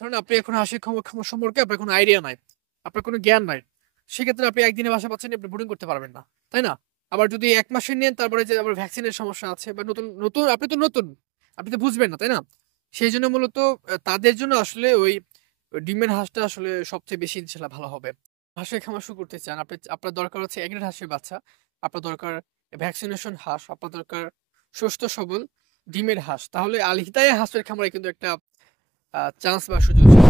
ধরুন আপনি এখন হাঁসের খামার সম্পর্কে আপনার কোনো আইডিয়া নাই, আপনার কোনো জ্ঞান নাই। সেক্ষেত্রে আপনি একদিনে বাসা পাচ্ছেন, আপনি ব্রুডিং করতে পারবেন না, তাই না? আবার যদি 1 মাসের নেন, তারপরে যে আবার ভ্যাকসিনের সমস্যা আছে, বা নতুন নতুন আপনি তো নতুন, আপনি তো বুঝবেন না, তাই না? সেই জন্য মূলত তাদের জন্য আসলে ওই ডিমের হাঁসটা আসলে সবচেয়ে বেশি ইনশাল্লাহ ভালো হবে। হাঁসের খামার শুরু করতে চান আপনি, আপনার দরকার হচ্ছে এগ্রেড হাঁসের বাচ্চা, আপনার দরকার ভ্যাকসিনেশন হাঁস, আপনার দরকার সুস্থ সবল ডিমের হাঁস। তাহলে আল হিদায়া হাঁসের খামারে কিন্তু একটা চান্স বা সুযোগ ছিল।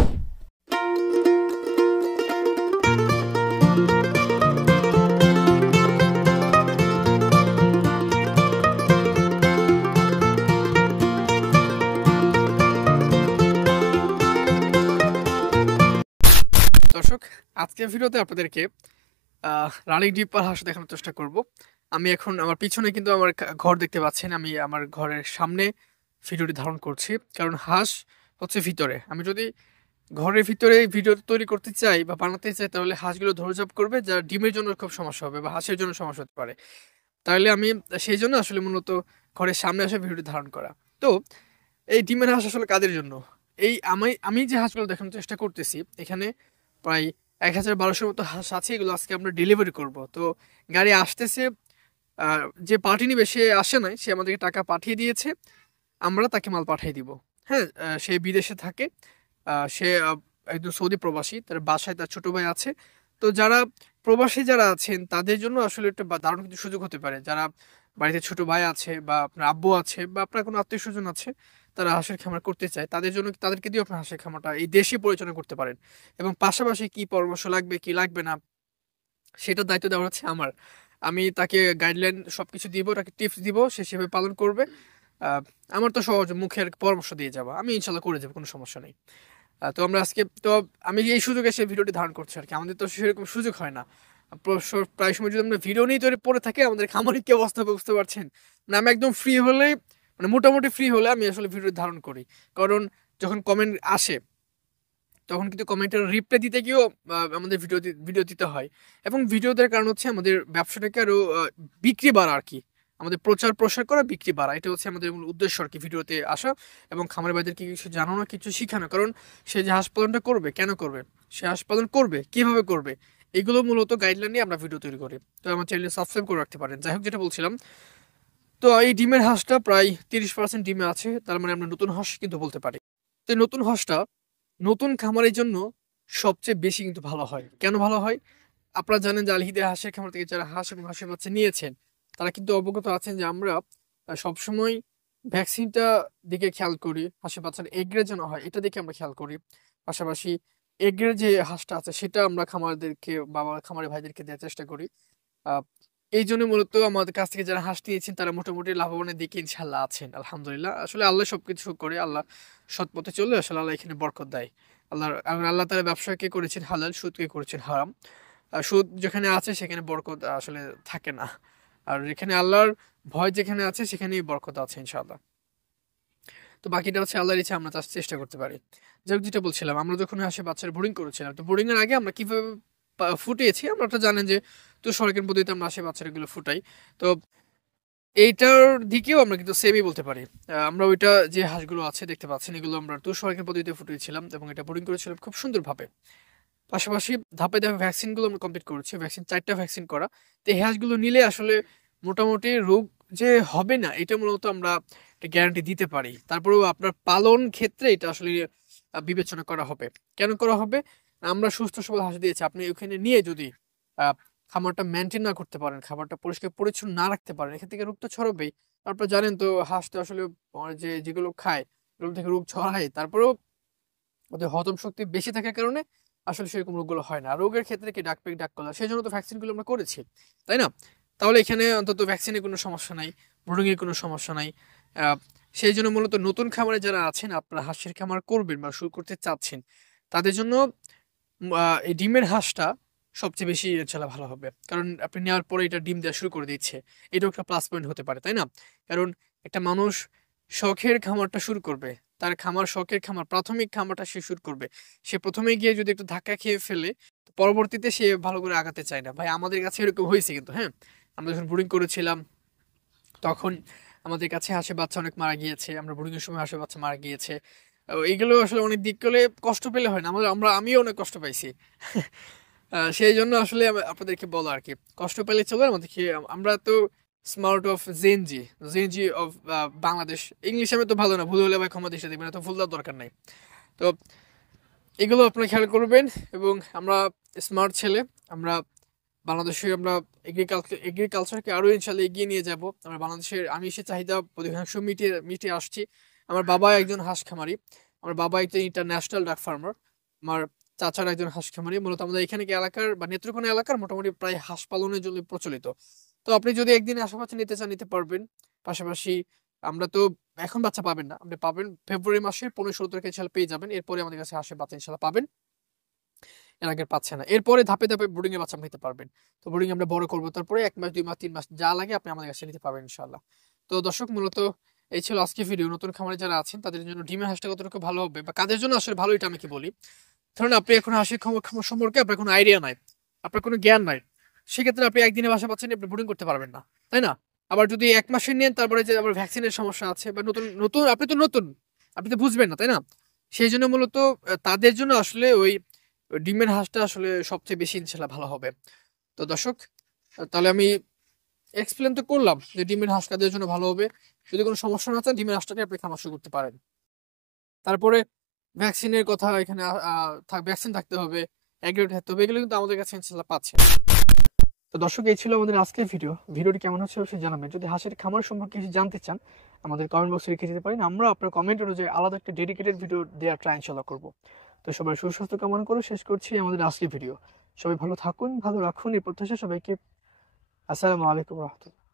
দর্শক, আজকের ভিডিওতে আপনাদেরকে রানী ডিপ্পার হাঁস দেখানোর চেষ্টা করব। আমি এখন আমার পিছনে কিন্তু আমার ঘর দেখতে পাচ্ছেন, আমি আমার ঘরের সামনে ভিডিওটি ধারণ করছি, কারণ হাঁস হচ্ছে ভিতরে। আমি যদি ঘরের ভিতরে ভিডিও তৈরি করতে চাই বা বানাতে চাই, তাহলে হাঁসগুলো ধরে করবে, যা ডিমের জন্য খুব সমস্যা হবে বা হাঁসের জন্য সমস্যা হতে পারে। তাহলে আমি সেই জন্য আসলে মূলত ঘরের সামনে আসে ভিডিওটি ধারণ করা। তো এই ডিমের হাঁস আসলে কাদের জন্য? এই আমি আমি যে হাঁসগুলো দেখানোর চেষ্টা করতেছি, এখানে প্রায় 1,1200 মতো হাঁস আছে। এগুলো আজকে আমরা ডেলিভারি করব। তো গাড়ি আসতেছে, যে পার্টি নিবে সে আসে নাই, সে আমাদেরকে টাকা পাঠিয়ে দিয়েছে, আমরা তাকে মাল পাঠিয়ে দিব। হ্যাঁ, সে বিদেশে থাকে, সে একজন সৌদি প্রবাসী, তার বাসায় তার ছোট ভাই আছে। তো যারা প্রবাসী যারা আছেন তাদের জন্য আসলে একটা দারুণ কিন্তু সুযোগ হতে পারে। যারা বাড়িতে ছোট ভাই আছে, বা আপনার আব্বু আছে, বা আপনার কোনো আত্মীয় স্বজন আছে, তারা হাঁসের খামার করতে চায়, তাদের জন্য তাদেরকে দিয়ে আপনার হাঁসের খামারটা এই দেশে পরিচালনা করতে পারেন। এবং পাশাপাশি কি পরামর্শ লাগবে কি লাগবে না, সেটার দায়িত্ব দেওয়া হচ্ছে আমার। আমি তাকে গাইডলাইন সবকিছু দিব, তাকে টিপস দিব, সে সেভাবে পালন করবে। আহ, আমার তো সহজ মুখের পরামর্শ দিয়ে যাবো, আমি ইনশাল্লাহ করে যাবো, কোনো সমস্যা নেই। তো আমরা আজকে তো আমি এই সুযোগে সে ভিডিওটি ধারণ করছি আর কি। আমাদের তো সেরকম সুযোগ হয় না। প্রায় সময় যদি আমরা ভিডিও নিয়ে তৈরি পড়ে থাকি, আমাদের খামারে কি অবস্থা হবে বুঝতে পারছেন। মানে আমি একদম ফ্রি হলে, মানে মোটামুটি ফ্রি হলে আমি আসলে ভিডিও ধারণ করি। কারণ যখন কমেন্ট আসে, তখন কিন্তু কমেন্টের রিপ্লাই দিতে গিয়েও আমাদের ভিডিও দিতে হয়। এবং ভিডিও দেওয়ার কারণ হচ্ছে আমাদের ব্যবসাটাকে আরো বিক্রি বাড়া আর কি। আমাদের প্রচার প্রসার করা, বিক্রি বাড়া, এটা হচ্ছে আমাদের মূল উদ্দেশ্য আর কি, ভিডিওতে আসা। এবং খামারের ভাইদেরকে কিছু জানানো, কিছু শিখানো। কারণ সে যে হাঁস পালনটা করবে, কেন করবে, সে হাঁস পালন করবে কিভাবে করবে, এগুলো মূলত গাইডলাইন নিয়ে আমরা ভিডিও তৈরি করি। তো আমার চ্যানেল সাবস্ক্রাইব করে রাখতে পারেন। যাই হোক, যেটা বলছিলাম, তো এই ডিমের হাঁসটা প্রায় 30% ডিমে আছে, তার মানে আমরা নতুন হাঁস কিন্তু বলতে পারি। তো এই নতুন হাঁসটা নতুন খামারের জন্য সবচেয়ে বেশি কিন্তু ভালো হয়। কেন ভালো হয়? আপনারা জানেন যে আলহিদা হাঁসের খামার থেকে যারা হাঁস এবং হাঁসের বাচ্চা নিয়েছেন, তারা কিন্তু অবগত আছেন যে আমরা সবসময় ভ্যাকসিনটা দিকে খেয়াল করি, হাঁসের বাচ্চার এগ্রে যেন হয় এটা দেখে আমরা খেয়াল করি। পাশাপাশি এগ্রের যে হাঁসটা আছে সেটা আমরা খামারদেরকে, বাবা খামারি ভাইদেরকে দেওয়ার চেষ্টা করি। আহ এই জন্য মূলত আমাদের কাছ থেকে যারা হাঁস নিয়েছেন তারা মোটামুটি লাভবানের দিকে ইনশাল্লাহ আছেন, আলহামদুলিল্লাহ। আসলে আল্লাহ সবকিছু করে, আল্লাহ সৎ পথে চললে আসলে আল্লাহ এখানে বরকত দেয়। আল্লাহ তাআলা ব্যবসাকে করেছেন হালাল, সুদকে করেছেন হারাম। সুদ যেখানে আছে সেখানে বরকত আসলে থাকে না। আর যেখানে আল্লাহর ভয় যেখানে আছে সেখানেই বরকত আছে ইনশাআল্লাহ। তো বাকিটা হচ্ছে আল্লাহর ইচ্ছা, আমরা তার চেষ্টা করতে পারি। যাই হোক, যেটা বলছিলাম, আমরা যখন হাঁসের বাচ্চার বোর্ডিং করেছিলাম, তো বোর্ডিং এর আগে আমরা কিভাবে ফুটিয়েছি, আমরা তো জানেন যে তুষারকের পদ্ধতিতে আমরা হাঁসের বাচ্চাগুলো ফুটাই। তো এইটার দিকেও আমরা কিন্তু সেমই বলতে পারি। আমরা ওইটা যে হাঁসগুলো আছে দেখতে পাচ্ছেন, এগুলো আমরা তুষারকের পদ্ধতিতে ফুটিয়েছিলাম এবং এটা বোর্ডিং করেছিলাম খুব সুন্দরভাবে। পাশাপাশি ধাপে ধাপে ভ্যাকসিন গুলো আমরা কমপ্লিট করেছি, ভ্যাকসিন 4টা ভ্যাকসিন করা। তো এই হাঁসগুলো নিলে আসলে মোটামুটি রোগ যে হবে না, এটা মূলত আমরা গ্যারান্টি দিতে পারি। তারপরেও আপনার পালন ক্ষেত্রে এটা আসলে বিবেচনা করা হবে। কেন করা হবে? আমরা সুস্থ সবল হাঁস দিয়েছি, আপনি ওখানে নিয়ে যদি আহ, খামারটা মেনটেন না করতে পারেন, খাবারটা পরিষ্কার পরিচ্ছন্ন না রাখতে পারেন, এখান থেকে রোগ তো ছড়াবেই। তারপর জানেন তো হাঁস তো আসলে যেগুলো খায় ওগুলো থেকে রোগ ছড়ায়। তারপরেও ওদের হজম শক্তি বেশি থাকার কারণে আসলে সেরকম রোগগুলো হয় না। রোগের ক্ষেত্রে কি ডাক পেক ডাক কলা, সেই জন্য তো ভ্যাকসিন গুলো আমরা করেছি, তাই না? তাহলে এখানে অন্তত ভ্যাকসিনের কোনো সমস্যা নাই, ব্রুডিং এর কোনো সমস্যা নাই। আহ, সেই জন্য মূলত নতুন খামারে যারা আছেন, আপনারা হাঁসের খামার করবেন বা শুরু করতে চাচ্ছেন, তাদের জন্য এই ডিমের হাঁসটা সবচেয়ে বেশি ইনশাল্লাহ ভালো হবে। কারণ আপনি নেওয়ার পরে এটা ডিম দেওয়া শুরু করে দিচ্ছে, এটাও একটা প্লাস পয়েন্ট হতে পারে, তাই না? কারণ একটা মানুষ শখের খামারটা শুরু করবে, তার খামার শখের খামার, প্রাথমিক খামারটা সে শুরু করবে। সে প্রথমে গিয়ে যদি একটু ধাক্কা খেয়ে ফেলে, পরবর্তীতে সে ভালো করে আগাতে চায় না। ভাই, আমাদের কাছে এরকম হয়েছে কিন্তু, হ্যাঁ। আমরা যখন ব্রুডিং করেছিলাম, তখন আমাদের কাছে হাঁসের বাচ্চা অনেক মারা গিয়েছে, আমরা ব্রুডিং এর সময় হাঁসের বাচ্চা মারা গিয়েছে। এগুলো আসলে অনেক দিক করলে কষ্ট পেলে হয় না, আমিও অনেক কষ্ট পাইছি। সেই জন্য আসলে আপনাদেরকে বলা আর কি, কষ্ট পেলে চলে আমাদেরকে, আমরা তো smart of Gen Z, Gen Z of Bangladesh. English আমি তো ভালো না, ভুল হলে ভাই ক্ষমা দৃষ্টি দেখবেন, এত ভুল দেওয়ার দরকার নাই। তো এগুলো আপনারা খেয়াল করবেন। এবং আমরা স্মার্ট ছেলে, আমরা বাংলাদেশে আমরা এগ্রিকালচারকে আরো ইনশাল্লাহ এগিয়ে নিয়ে যাব। আমরা বাংলাদেশের আমিষের চাহিদা অধিকাংশ মিটিয়ে মিটিয়ে আসছি। আমার বাবা একজন হাঁস খামারি, আমার বাবা একজন ইন্টারন্যাশনাল ডাক ফার্মার, আমার চাচার একজন হাঁস খামারি। মূলত আমাদের এখানে কি এলাকার বা নেত্রকোনা এলাকার মোটামুটি প্রায় হাঁস পালনের জন্য প্রচলিত। তো আপনি যদি একদিন আশেপাশে নিতে চান নিতে পারবেন। পাশাপাশি আমরা তো এখন বাচ্চা পাবেন না, আপনি পাবেন ফেব্রুয়ারি মাসের 15-16 তারিখে ইনশাল্লাহ পেয়ে যাবেন। এরপরে আমাদের কাছে হাঁসের বাচ্চা ইনশাল্লাহ পাবেন, এর আগে পাচ্ছে না। এরপরে ধাপে ধাপে বোর্ডিং এ বাচ্চা নিতে পারবেন। তো বোর্ডিং আমরা বড় করবো, তারপরে 1 মাস 2 মাস 3 মাস যা লাগে আপনি আমাদের কাছে নিতে পারবেন ইনশাল্লাহ। তো দর্শক, মূলত এই ছিল আজকে ভিডিও। নতুন খামারে যারা আছেন তাদের জন্য ডিমের হাঁসটা কতটুকু ভালো হবে বা কাদের জন্য আসলে ভালো, এটা আমি কি বলি। ধরুন আপনি এখন হাঁসের খামার সম্পর্কে আপনার কোনো আইডিয়া নাই, আপনার কোনো জ্ঞান নাই, সেক্ষেত্রে আপনি একদিনে বাসা পাচ্ছেন, আপনি বোর্ডিং করতে পারবেন না, তাই না? আবার যদি 1 মাসের নেন, তারপরে যে আবার ভ্যাকসিনের সমস্যা আছে, বা নতুন নতুন আপনি তো নতুন, আপনি তো বুঝবেন না, তাই না? সেই জন্য মূলত তাদের জন্য আসলে ওই ডিমের হাঁসটা আসলে সবচেয়ে বেশি ইনশাল্লাহ ভালো হবে। তো দর্শক, তাহলে আমি এক্সপ্লেন তো করলাম যে ডিমের হাঁস কাদের জন্য ভালো হবে। যদি কোনো সমস্যা না চান, ডিমের হাঁসটাকে আপনি খামার শুরু করতে পারেন। তারপরে ভ্যাকসিনের কথা এখানে ভ্যাকসিন থাকতে হবে, অ্যাগ্রেড থাকতে হবে, এগুলো কিন্তু আমাদের কাছে ইনশাল্লাহ পাচ্ছেন। তো দর্শক, এই ছিল আমাদের আজকের ভিডিওটি কেমন হচ্ছে অবশ্যই জানাবেন। যদি হাঁসের খামার সম্পর্কে কিছু জানতে চান, আমাদের কমেন্ট বক্সে লিখে দিতে পারেন, আমরা আপনার কমেন্ট অনুযায়ী আলাদা একটা ডেডিকেটেড ভিডিও দেওয়ার ট্রাই ইনশাল্লাহ করবো। তো সবাই সুস্বাস্থ্য কামনা করে শেষ করছি আমাদের আজকের ভিডিও। সবাই ভালো থাকুন, ভালো রাখুন, এই প্রত্যাশা সবাইকে। আসসালামু আলাইকুম রহমতুল্লাহ।